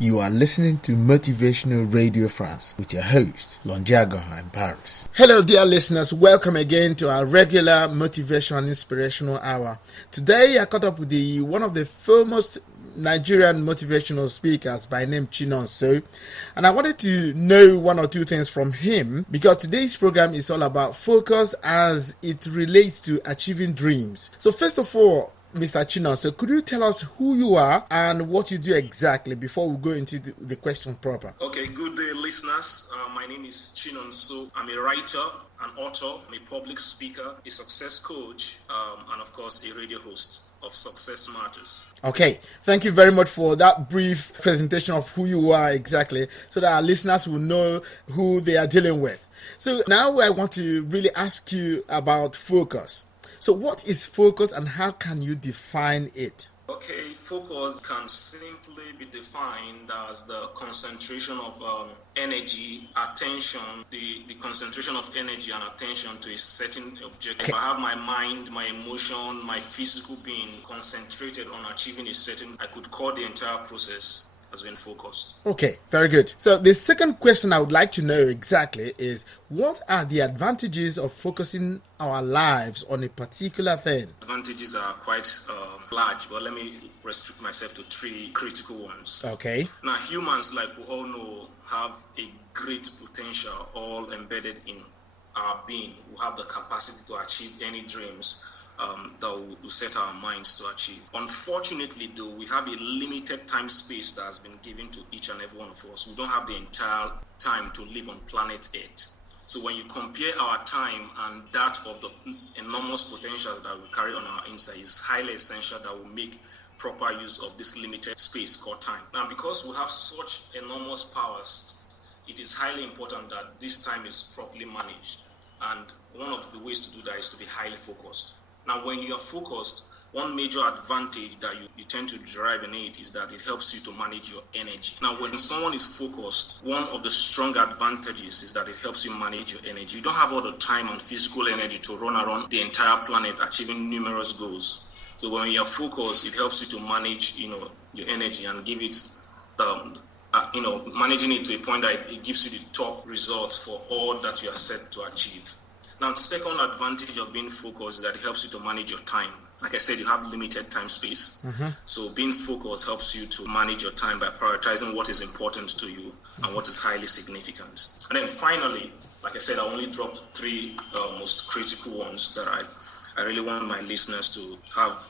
You are listening to Motivational Radio France with your host, Longiago in Paris. Hello, dear listeners. Welcome again to our regular motivational and inspirational hour. Today, I caught up with one of the famous Nigerian motivational speakers by name Chinonso, and I wanted to know one or two things from him because today's program is all about focus as it relates to achieving dreams. So first of all, Mr. Chinonso, could you tell us who you are and what you do exactly before we go into the question proper? Okay, good day, listeners. My name is Chinonso. I'm a writer, an author, I'm a public speaker, a success coach, and of course, a radio host of Success Matters. Okay, thank you very much for that brief presentation of who you are exactly, so that our listeners will know who they are dealing with. So now I want to really ask you about focus. So what is focus and how can you define it? Okay, focus can simply be defined as the concentration of energy, attention, the concentration of energy and attention to a certain objective. If I have my mind, my emotion, my physical being concentrated on achieving a certain, I could call the entire process has been focused. Okay, very good. So the second question I would like to know exactly is, what are the advantages of focusing our lives on a particular thing? Advantages are quite large, but let me restrict myself to three critical ones. Okay. Now, humans, like we all know, have a great potential all embedded in our being. We have the capacity to achieve any dreams that we set our minds to achieve. Unfortunately, though, we have a limited time space that has been given to each and every one of us. We don't have the entire time to live on planet Earth. So when you compare our time and that of the enormous potentials that we carry on our inside, it's highly essential that we make proper use of this limited space called time. Now, because we have such enormous powers, it is highly important that this time is properly managed. And one of the ways to do that is to be highly focused. Now, when you are focused, one major advantage that you tend to derive in it is that it helps you to manage your energy. Now, when someone is focused, one of the strong advantages is that it helps you manage your energy. You don't have all the time and physical energy to run around the entire planet achieving numerous goals. So when you are focused, it helps you to manage, your energy and give it, managing it to a point that it gives you the top results for all that you are set to achieve. Now, the second advantage of being focused is that it helps you to manage your time. Like I said, you have limited time space. So being focused helps you to manage your time by prioritizing what is important to you and what is highly significant. And then finally, like I said, I only dropped three most critical ones that I really want my listeners to have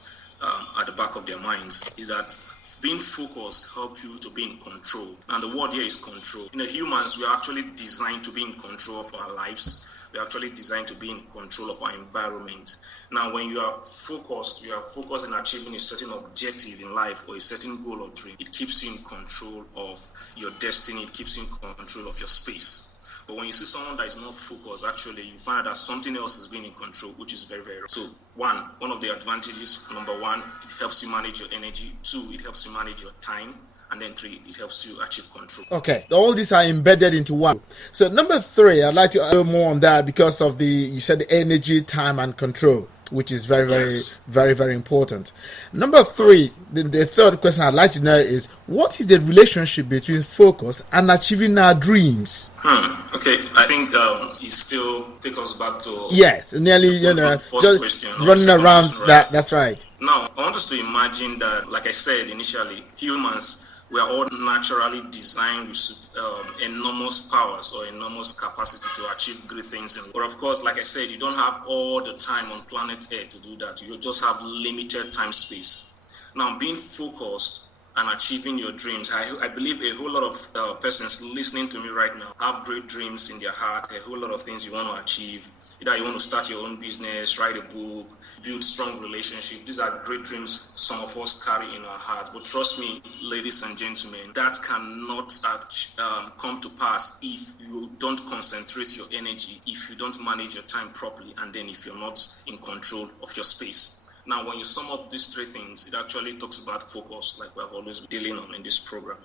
at the back of their minds, is that being focused helps you to be in control. And the word here is control. Humans, we are actually designed to be in control of our lives. We're actually designed to be in control of our environment. Now, when you are focused in achieving a certain objective in life or a certain goal or dream. It keeps you in control of your destiny. It keeps you in control of your space. But when you see someone that is not focused, actually, you find that something else is being in control, which is very, very rare. So, one of the advantages, number one, it helps you manage your energy. Two, it helps you manage your time. And then three, it helps you achieve control. Okay, all these are embedded into one. So number three, I'd like to add more on that because of you said the energy, time, and control, which is very, very, very important. Number three, the third question I'd like to know is, what is the relationship between focus and achieving our dreams? Okay, I think it still takes us back to... Yes, nearly, first question. Running around that, that's right. Now, I want us to imagine that, like I said initially, humans, we are all naturally designed with enormous powers or enormous capacity to achieve great things. But of course, like I said, you don't have all the time on planet Earth to do that. You just have limited time space. Now, being focused and achieving your dreams, I believe a whole lot of persons listening to me right now have great dreams in their heart, a whole lot of things you want to achieve. Either you want to start your own business, write a book, build strong relationships. These are great dreams some of us carry in our heart. But trust me, ladies and gentlemen, that cannot come to pass if you don't concentrate your energy, if you don't manage your time properly, and then if you're not in control of your space. Now, when you sum up these three things, it actually talks about focus, like we have always been dealing on in this program.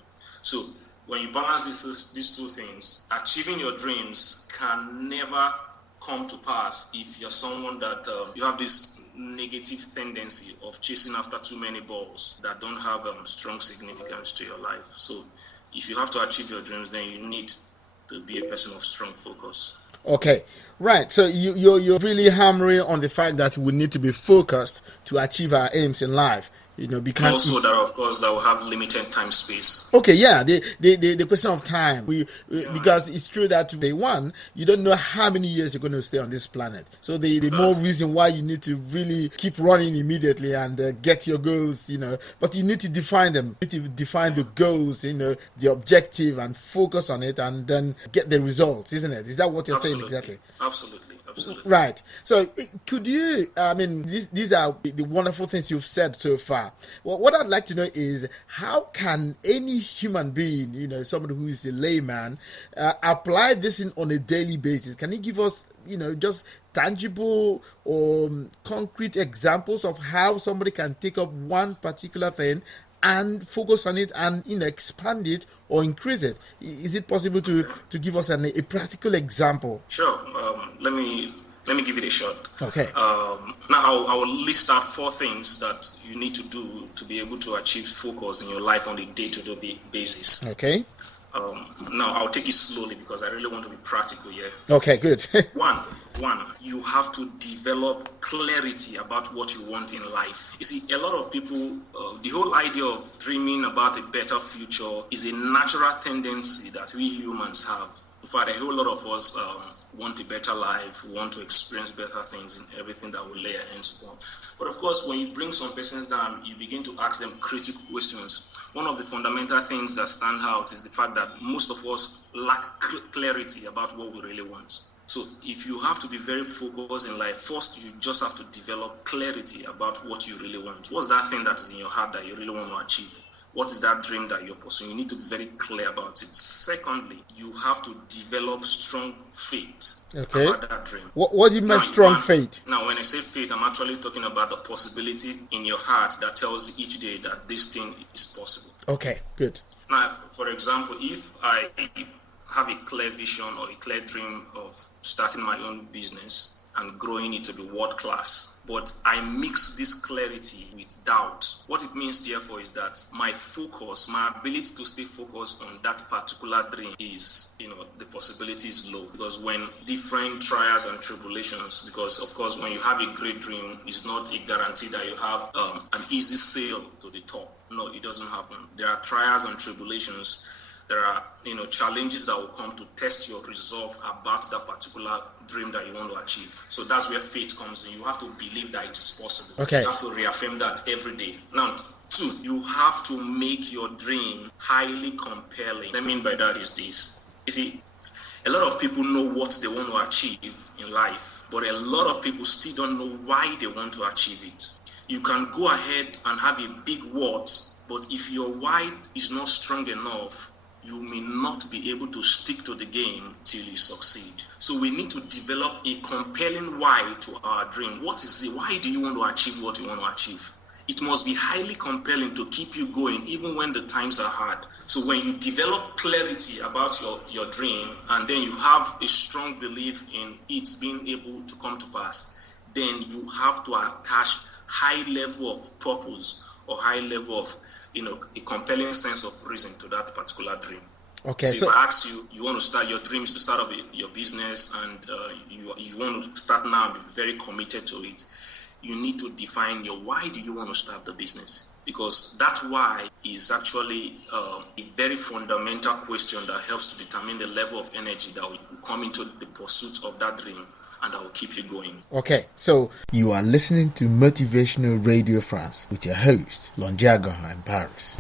So when you balance these two things, achieving your dreams can never come to pass if you're someone that you have this negative tendency of chasing after too many balls that don't have strong significance to your life. So if you have to achieve your dreams, then you need to be a person of strong focus. Okay, right. So you're really hammering on the fact that we need to be focused to achieve our aims in life. Because also that, of course, that will have limited time space. Okay, yeah, the question of time. Because it's true that day one, you don't know how many years you're going to stay on this planet. So the more reason why you need to really keep running immediately and get your goals, But you need to define them. You need to define the goals, the objective, and focus on it, and then get the results, isn't it? Is that what you're saying exactly? Absolutely. Right. So, could you? These are the wonderful things you've said so far. Well, what I'd like to know is how can any human being, somebody who is a layman, apply this on a daily basis? Can you give us, just tangible or concrete examples of how somebody can take up one particular thing and focus on it and expand it or increase it? Is it possible to give us a practical example? Sure. Let me give it a shot. Okay. Now I will list out 4 things that you need to do to be able to achieve focus in your life on a day-to-day basis. Okay. Now I'll take it slowly because I really want to be practical here. Okay, good. One, you have to develop clarity about what you want in life. You see, a lot of people, the whole idea of dreaming about a better future is a natural tendency that we humans have. In fact, a whole lot of us want a better life, want to experience better things in everything that we lay our hands upon. But of course, when you bring some persons down, you begin to ask them critical questions. One of the fundamental things that stand out is the fact that most of us lack clarity about what we really want. So if you have to be very focused in life, first you just have to develop clarity about what you really want. What's that thing that is in your heart that you really want to achieve? What is that dream that you're pursuing? You need to be very clear about it. Secondly, you have to develop strong faith about that dream. What do you mean strong faith? Now, when I say faith, I'm actually talking about the possibility in your heart that tells you each day that this thing is possible. Okay, good. Now, for example, if I have a clear vision or a clear dream of starting my own business and growing it to be world class, but I mix this clarity with doubt. What it means, therefore, is that my focus, my ability to stay focused on that particular dream is, the possibility is low. Because when different trials and tribulations, because of course, when you have a great dream, it's not a guarantee that you have an easy sail to the top. No, it doesn't happen. There are trials and tribulations. There are, challenges that will come to test your resolve about that particular dream that you want to achieve. So that's where faith comes in. You have to believe that it is possible. Okay. You have to reaffirm that every day. Now, 2, you have to make your dream highly compelling. What I mean by that is this. You see, a lot of people know what they want to achieve in life, but a lot of people still don't know why they want to achieve it. You can go ahead and have a big what, but if your why is not strong enough, you may not be able to stick to the game till you succeed. So we need to develop a compelling why to our dream. What is it? Why do you want to achieve what you want to achieve? It must be highly compelling to keep you going even when the times are hard. So when you develop clarity about your dream and then you have a strong belief in it being able to come to pass, then you have to attach high level of purpose or high level of a compelling sense of reason to that particular dream. Okay. So if I ask you, you want to start your dream is to start off your business, and you want to start now and be very committed to it, you need to define your why do you want to start the business, because that why is actually a very fundamental question that helps to determine the level of energy that will come into the pursuit of that dream and that will keep you going. Okay, so you are listening to Motivational Radio France with your host, Longiago in Paris.